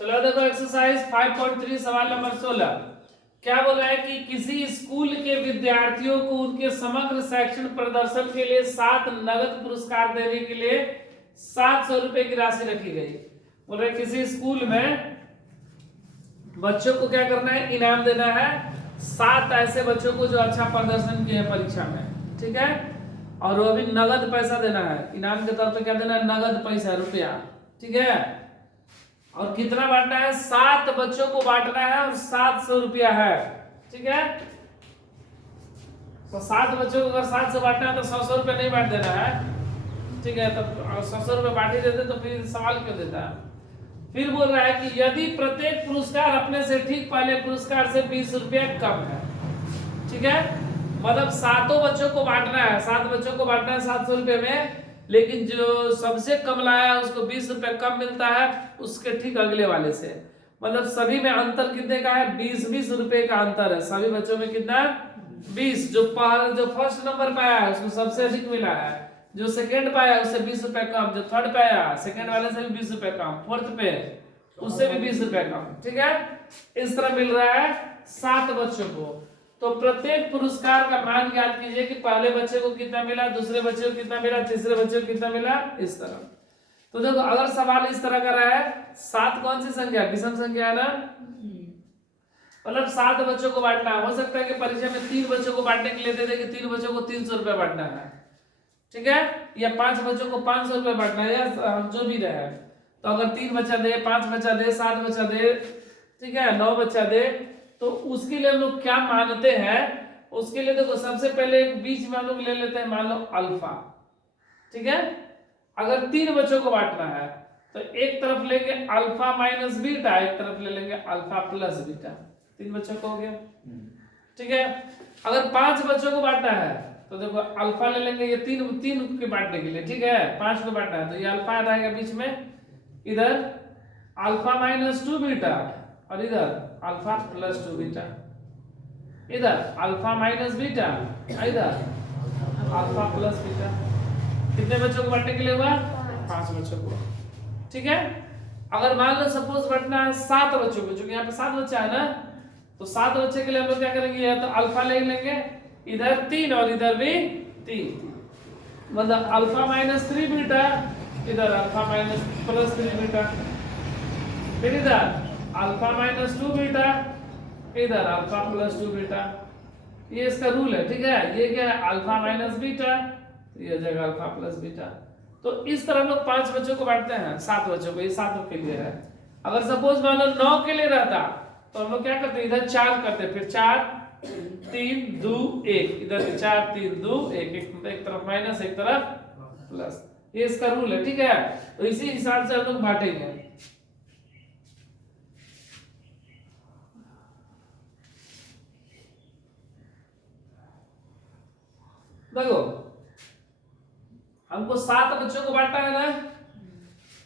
चलो देखो एक्सरसाइज 5.3 सवाल नंबर 16 क्या बोल रहा है कि किसी स्कूल के विद्यार्थियों को उनके समग्र शैक्षणिक प्रदर्शन के लिए 7 नगद पुरस्कार देने के लिए 700 रुपए की राशि रखी गई। बोल रहे किसी स्कूल में बच्चों को क्या करना है, इनाम देना है 7 ऐसे बच्चों को जो अच्छा प्रदर्शन किए हैं परीक्षा में, ठीक है, और वो भी नगद पैसा देना है। इनाम के तौर पे क्या देना है, नगद पैसा, रुपया, ठीक है। और कितना बांटना है, 7 बच्चों को बांटना है और 700 रुपया है, ठीक है। तो 7 बच्चों को अगर 7 से बांटना है तो 100 रुपया नहीं बांट देना है, ठीक है। तो 100 रुपया बांट ही देते तो फिर सवाल क्यों देता है। फिर बोल रहा है कि यदि प्रत्येक पुरस्कार अपने से ठीक पहले पुरस्कार से 20 रुपया कम है, ठीक है, मतलब 7 बच्चों को बांटना है, 7 बच्चों को बांटना है 700 रुपये में, लेकिन जो सबसे कम लाया है उसको 20 रुपए कम मिलता है उसके ठीक अगले वाले से। मतलब सभी में अंतर कितने का है, 20-20 रुपए का अंतर है सभी बच्चों में। कितना, 20। जो फर्स्ट नंबर पे आया है उसको सबसे अधिक मिला है, जो सेकंड पे आया उससे 20 रुपए कम, जो थर्ड पे आया सेकंड वाले से भी 20 रुपए कम, फोर्थ पे उससे भी 20 रुपए कम, ठीक है। इस तरह मिल रहा है 7 बच्चों को। तो प्रत्येक पुरस्कार का मान ज्ञात कीजिए कि पहले बच्चे को कितना मिला, दूसरे बच्चे को कितना मिला, तीसरे बच्चे को कितना मिला, इस तरह। तो देखो अगर सवाल इस तरह का रहा है, 7 कौन सी संख्या, विषम संख्या है ना, मतलब 7 बच्चों को बांटना है। हो सकता है कि परीक्षा में 3 बच्चों को बांटने के लिए दे दे कि 3 बच्चों को 300 रुपया बांटना है, ठीक है, या 5 बच्चों को 500 रुपया बांटना है, या जो भी रहे। तो अगर 3 बच्चा दे, 5 बच्चा दे, 7 बच्चा दे, ठीक है, 9 बच्चा दे, तो उसके लिए हम लोग क्या मानते हैं, उसके लिए देखो सबसे पहले एक बीच में हम लोग ले लेते हैं, मान लो अल्फा, ठीक है। अगर 3 बच्चों को बांटना है तो एक तरफ लेंगे अल्फा माइनस बीटा, एक तरफ ले लेंगे अल्फा प्लस बीटा, 3 बच्चों को हो गया, ठीक है। अगर 5 बच्चों को बांटना है तो देखो अल्फा ले लेंगे, ये 3 के बांटने के लिए, ठीक है, 5 को बांटना है तो ये अल्फा रहेगा बीच में, इधर अल्फा माइनस 2 बीटा, और इधर अल्फा प्लस 2 बीटा, इधर अल्फा माइनस बीटा, इधर अल्फा प्लस बीटा। कितने बच्चों को बांटने के लिए हुआ, 5 बच्चों को, ठीक है। अगर मान लो सपोज बांटना है 7 बच्चों को, क्योंकि यहाँ पे 7 बच्चा है ना, तो 7 बच्चे के लिए हम लोग क्या करेंगे, या तो अल्फा ले लेंगे, इधर 3 और इधर भी 3, मतलब अल्फा माइनस 3 बीटा, इधर अल्फा माइनस प्लस 3 बीटा, फिर इधर अल्फा माइनस 2 बीटा, इधर अल्फा प्लस 2 बीटा। ये इसका रूल है, ठीक है। ये क्या है, अल्फा माइनस बीटा, तो ये जगह अल्फा प्लस बीटा। तो इस तरह लोग 5 बच्चों को बांटते हैं 7 बच्चों को, ये 7 के लिए है। अगर सपोज मान लो 9 के लिए रहता तो हम लोग क्या करते, इधर 4 करते, फिर 4 3 2 1, इधर 4 3 2 1, एक तरफ माइनस एक तरफ प्लस, ये इसका रूल है, ठीक है। तो इसी हिसाब से हम लोग बांटेंगे। देखो हमको 7 बच्चों को बांटना है ना,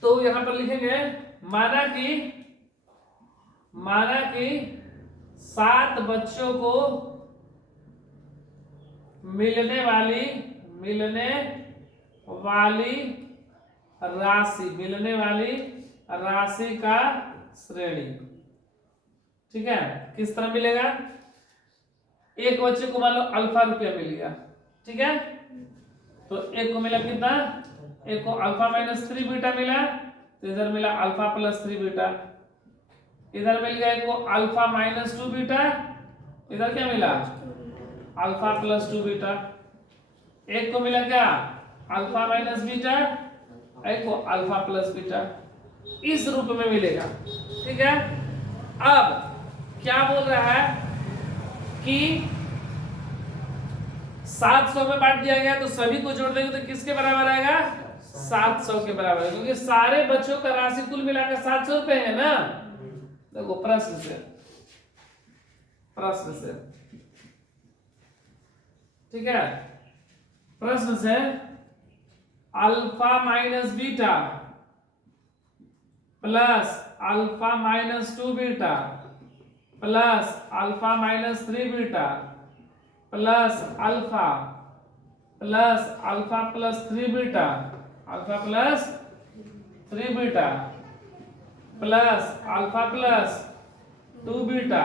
तो यहां पर लिखेंगे माना कि 7 बच्चों को मिलने वाली राशि का श्रेणी, ठीक है। किस तरह मिलेगा, एक बच्चे को मान लो अल्फा रुपया मिल गया, ठीक है, तो एक को मिला कितना, एक को अल्फा माइनस 3 बीटा मिला, तो इधर मिला अल्फा प्लस 3 बीटा, इधर मिल गया एक को अल्फा माइनस 2 बीटा, इधर क्या मिला अल्फा प्लस 2 बीटा, एक को मिला क्या अल्फा माइनस बीटा, एक को अल्फा प्लस बीटा, इस रूप में मिलेगा, ठीक है। अब क्या बोल रहा है कि 700 में बांट दिया गया, तो सभी को जोड़ देंगे तो किसके बराबर आएगा, 700 के बराबर, क्योंकि सारे बच्चों का राशि कुल मिलाकर 700 रुपए है ना। देखो प्रश्न से, ठीक है, प्रश्न से alpha minus beta plus alpha minus 2 beta plus alpha minus 3 beta plus alpha plus 3 beta, alpha plus 3 beta, plus alpha plus 2 beta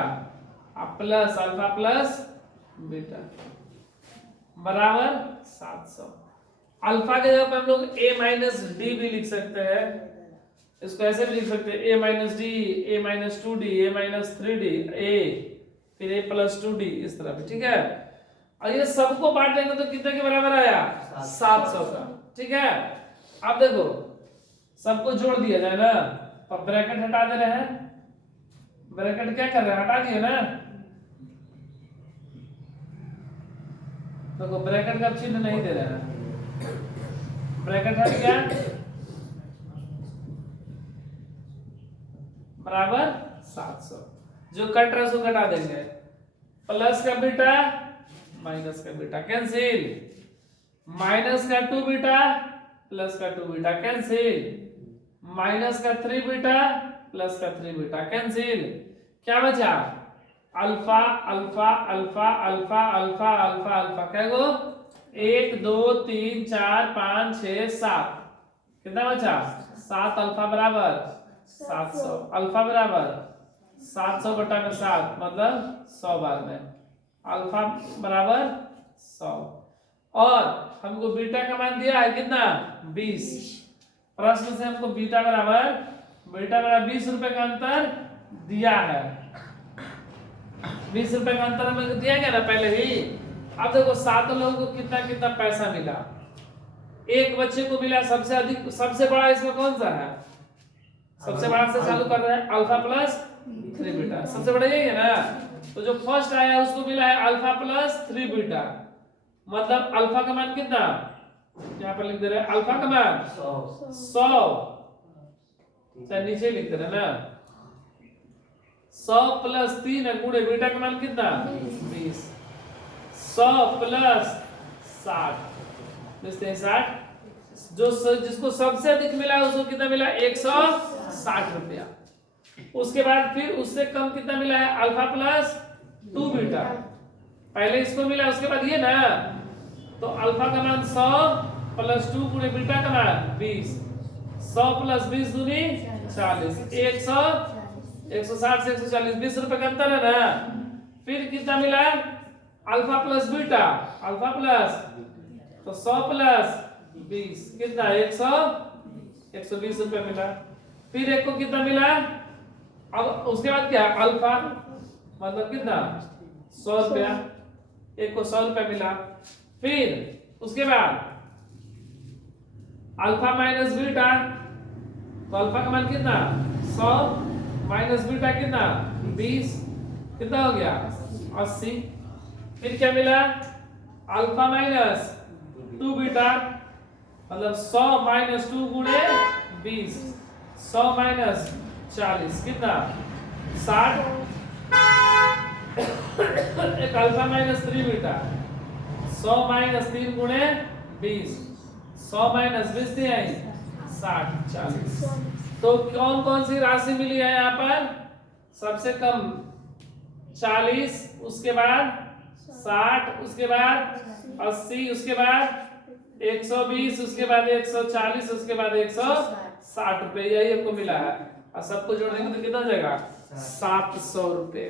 plus alpha plus beta बराबर 700। अल्फा के जगह पे हम लोग a माइनस डी भी लिख सकते हैं, इसको ऐसे भी लिख सकते हैं a minus D, a minus 2d, a minus 3d, a फिर a प्लस 2d, इस तरह पे। ठीक है, और ये सबको बांट देंगे तो कितने के बराबर आया 700 का। ठीक है, अब देखो सबको जोड़ दिया जाए ना, अब ब्रैकेट हटा दे रहे हैं, ब्रैकेट क्या कर रहे हैं, हटा दिए ना। देखो ब्रैकेट का चिन्ह नहीं दे रहे हैं, ब्रैकेट हट गया बराबर 700। जो कट रहा है उसको घटा देंगे, प्लस का बीटा माइनस का बीटा कैंसिल, माइनस का 2 बीटा प्लस का 2 बीटा कैंसिल, माइनस का 3 बीटा प्लस का 3 बीटा कैंसिल। क्या बचा alpha alpha alpha alpha alpha alpha alpha, क्या गो 1 2 3 4 5 6 7, कितना बचा 7 अल्फा बराबर 700, अल्फा बराबर 700 बटा में 7 मतलब 100 बार में अल्फा बराबर 100। और हमको बीटा का मान दिया है कितना 20, प्रश्न से हमको बीटा बराबर 20 रुपए का अंतर दिया है, 20 रुपए का अंतर हमें दिया गया ना पहले ही। अब देखो 7 लोगों को कितना कितना पैसा मिला, एक बच्चे को मिला सबसे अधिक, सबसे बड़ा इसमें कौन सा है, सबसे बड़ा से चालू कर रहे हैं अल्फा प्लस 3 बीटा, सबसे बड़ा यही है ना। तो जो फर्स्ट आया उसको मिला है अल्फा प्लस 3 बीटा, मतलब अल्फा का मान कितना यहाँ पर लिख दे रहे हैं, अल्फा का मान 100, चाहे नीचे लिख दे रहे हैं ना, 100 प्लस 3 गुणे बीटा का मान कितना 20, 100 प्लस 60 60, जो जिसको सबसे अधिक मिला उसको कितना मिला 160 रुपया। उसके बाद फिर उससे कम कितना मिला है अल्फा प्लस 2 बीटा, पहले इसको मिला उसके बाद ये ना, तो अल्फा का मान 100 प्लस 2 गुणे बीटा का मान 20, 100 प्लस 20 दूनी 40, 160 से 140, 20 रुपए का अंतर है ना। फिर कितना मिला alpha plus beta, alpha plus तो 100 प्लस 20 कितना 120 रुपए मिला। फिर एक को कितना मिला, अब उसके बाद क्या अल्फा मतलब कितना 100 रुपया, एक को 100 रुपया मिला। फिर उसके बाद अल्फा माइनस बीटा, तो अल्फा का मान कितना 100 माइनस बीटा कितना 20, कितना हो गया 80। फिर क्या मिला अल्फा माइनस 2 बीटा, मतलब 100 माइनस 2 गुणे 20, 100 माइनस 40 कितना 60। एक अल्फा माइनस 3 बीटा, 100 माइनस 3 गुणे 20, 100 माइनस 20 दिया 60 40। तो कौन कौन सी राशि मिली है यहाँ पर, सबसे कम 40, उसके बाद 60, उसके बाद 80, उसके बाद 120, उसके बाद 140, उसके बाद 160 रुपए, यही आपको मिला है। और सबको जोड़ देंगे तो कितना हो जाएगा 700 रुपए।